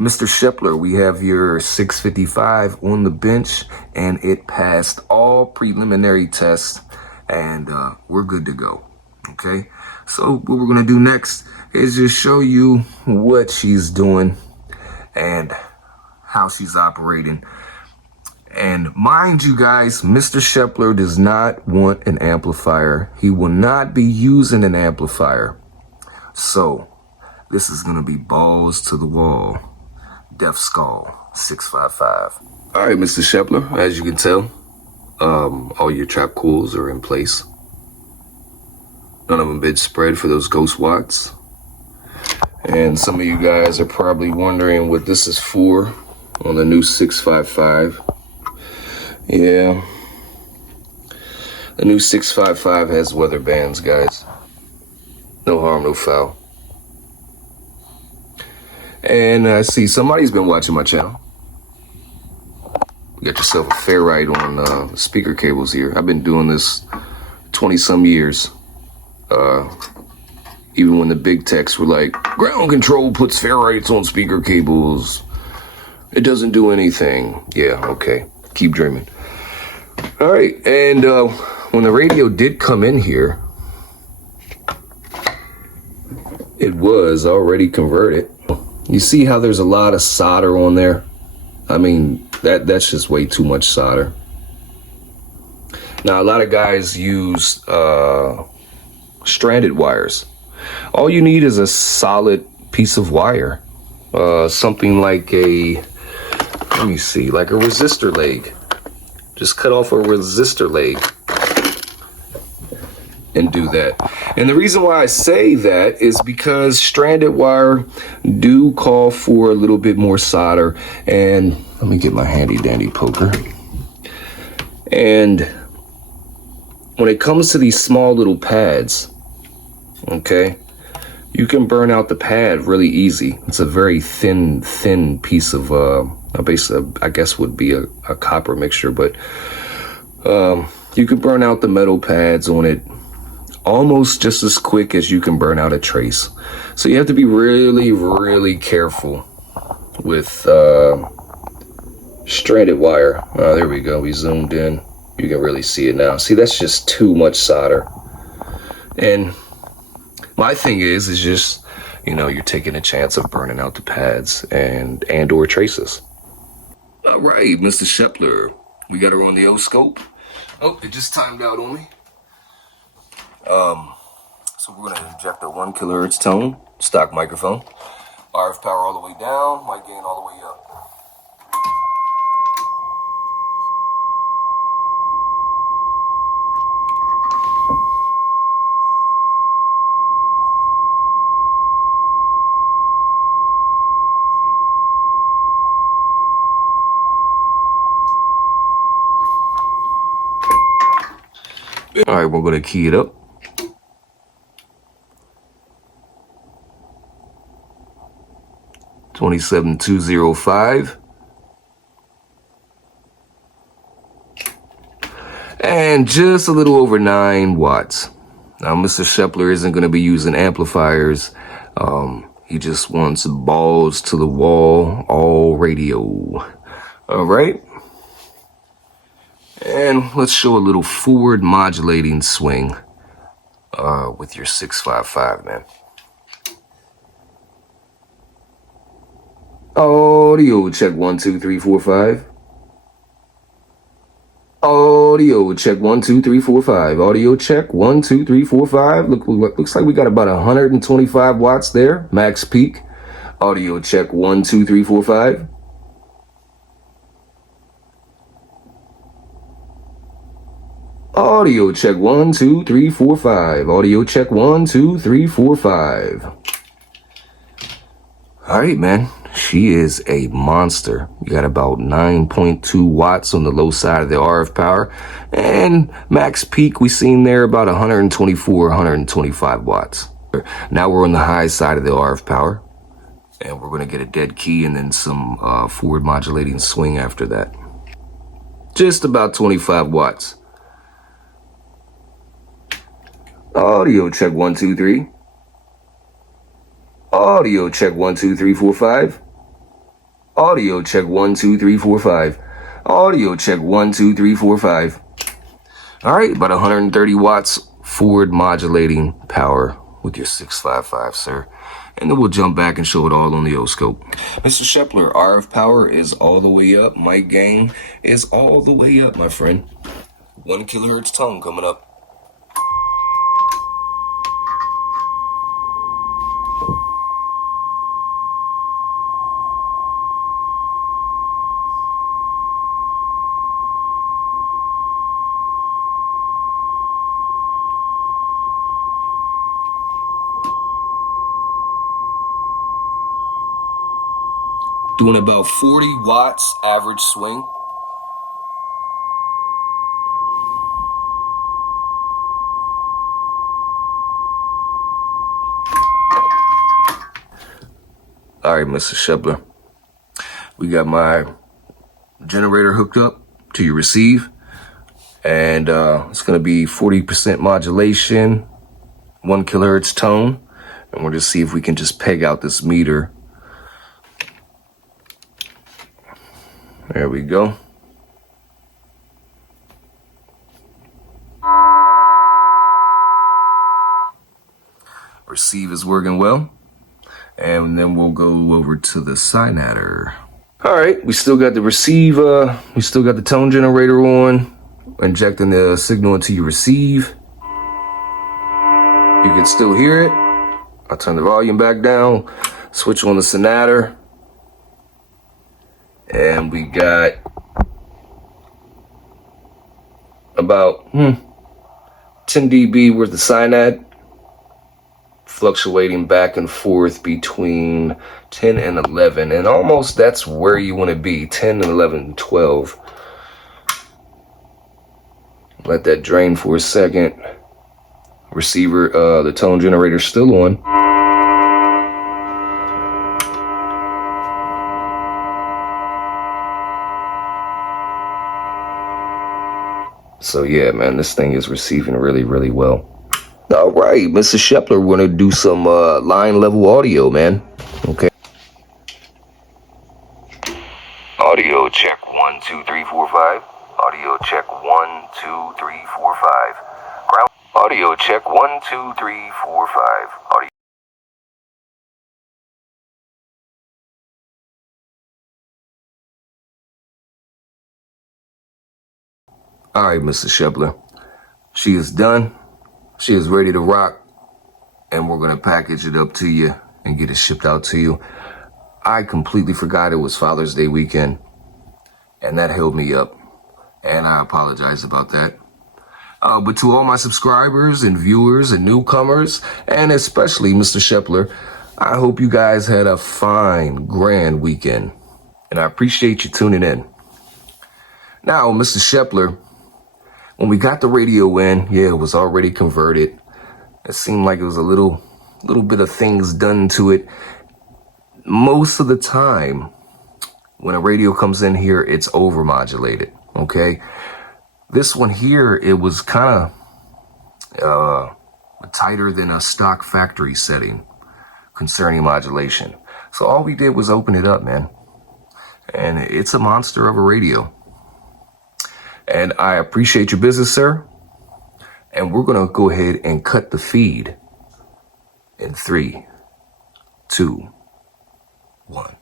Mr. Shepler, we have your 655 on the bench, and it passed all preliminary tests, and we're good to go. Okay, so what we're gonna do next is just show you what she's doing and how she's operating. And mind you guys, Mr. Shepler does not want an amplifier. He will not be using an amplifier. So this is gonna be balls to the wall. Death Skull 655. All right, Mr. Shepler, as you can tell, all your trap cools are in place. None of them been spread for those ghost watts. And some of you guys are probably wondering what this is for on the new 655. Yeah, the new 655 has weather bands, guys. No harm, no foul. And I see somebody's been watching my channel. You got yourself a ferrite on speaker cables here. I've been doing this 20 some years. Even when the big techs were like, ground control puts ferrites on speaker cables. It doesn't do anything. Yeah, okay. Keep dreaming. All right, and when the radio did come in here, it was already converted. You see how there's a lot of solder on there? I mean, that's just way too much solder. Now, a lot of guys use stranded wires. All you need is a solid piece of wire. Something like let me see, like a resistor leg. Just cut off a resistor leg and do that. And the reason why I say that is because stranded wire do call for a little bit more solder. And let me get my handy dandy poker. And when it comes to these small little pads, okay, you can burn out the pad really easy. It's a very thin piece of basically, I guess would be a copper mixture, but you can burn out the metal pads on it almost just as quick as you can burn out a trace. So you have to be really, really careful with stranded wire. Oh, there we go. We zoomed in. You can really see it now. See, that's just too much solder. And my thing is just, you know, you're taking a chance of burning out the pads and or traces. All right, Mr. Shepler, we got her on the O-scope. Oh, it just timed out on me. So we're gonna inject a 1 kilohertz tone, stock microphone. RF power all the way down, mic gain all the way up. All right, we're gonna key it up. $27,205. And just a little over 9 watts. Now, Mr. Shepler isn't going to be using amplifiers. He just wants balls to the wall, all radio. All right. And let's show a little forward modulating swing with your 655, man. Audio check 1 2 3 4 5. Audio check 1 2 3 4 5. Audio check 1 2 3 4 5. Looks like we got about 125 watts there, max peak. Audio check 1 2 3 4 5. Audio check 1 2 3 4 5. Audio check 1 2 3 4 5. All right, man. She is a monster. You got about 9.2 watts on the low side of the RF power, and max peak we seen there about 124, 125 watts. Now we're on the high side of the RF power, and we're going to get a dead key and then some forward modulating swing after that. Just about 25 watts. Audio check 1 2 3. Audio check 1 2 3 4 5. Audio check 1, 2, 3, 4, 5. Audio check 1, 2, 3, 4, 5. All right, about 130 watts forward modulating power with your 655, sir. And then we'll jump back and show it all on the O-scope. Mr. Shepler, RF power is all the way up. Mic gain is all the way up, my friend. 1 kilohertz tone coming up. Doing about 40 watts average swing. All right, Mr. Shepler. We got my generator hooked up to your receive. And it's going to be 40% modulation, 1 kilohertz tone. And we'll just see if we can just peg out this meter. There we go. Receive is working well. And then we'll go over to the Synatter. All right, we still got the receive, we still got the tone generator on, injecting the signal into your receive. You can still hear it. I'll turn the volume back down, switch on the Synatter. And we got about 10 dB worth of Synad, fluctuating back and forth between 10 and 11, and almost that's where you want to be, 10 and 11 and 12. Let that drain for a second. Receiver, the tone generator still on. So yeah, man, this thing is receiving really, really well. All right, Mr. Shepler, we're gonna do some line level audio, man. Okay. Audio check 1, 2, 3, 4, 5. Audio check 1, 2, 3, 4, 5. Ground. Audio check 1, 2, 3, 4, 5. Audio. All right, Mr. Shepler. She is done. She is ready to rock. And we're going to package it up to you and get it shipped out to you. I completely forgot it was Father's Day weekend. And that held me up. And I apologize about that. But to all my subscribers and viewers and newcomers, and especially Mr. Shepler, I hope you guys had a fine, grand weekend. And I appreciate you tuning in. Now, Mr. Shepler, when we got the radio in, yeah, it was already converted. It seemed like it was a little bit of things done to it. Most of the time, when a radio comes in here, it's overmodulated, okay? This one here, it was kind of tighter than a stock factory setting concerning modulation. So all we did was open it up, man. And it's a monster of a radio. And I appreciate your business, sir. And we're going to go ahead and cut the feed in 3, 2, 1.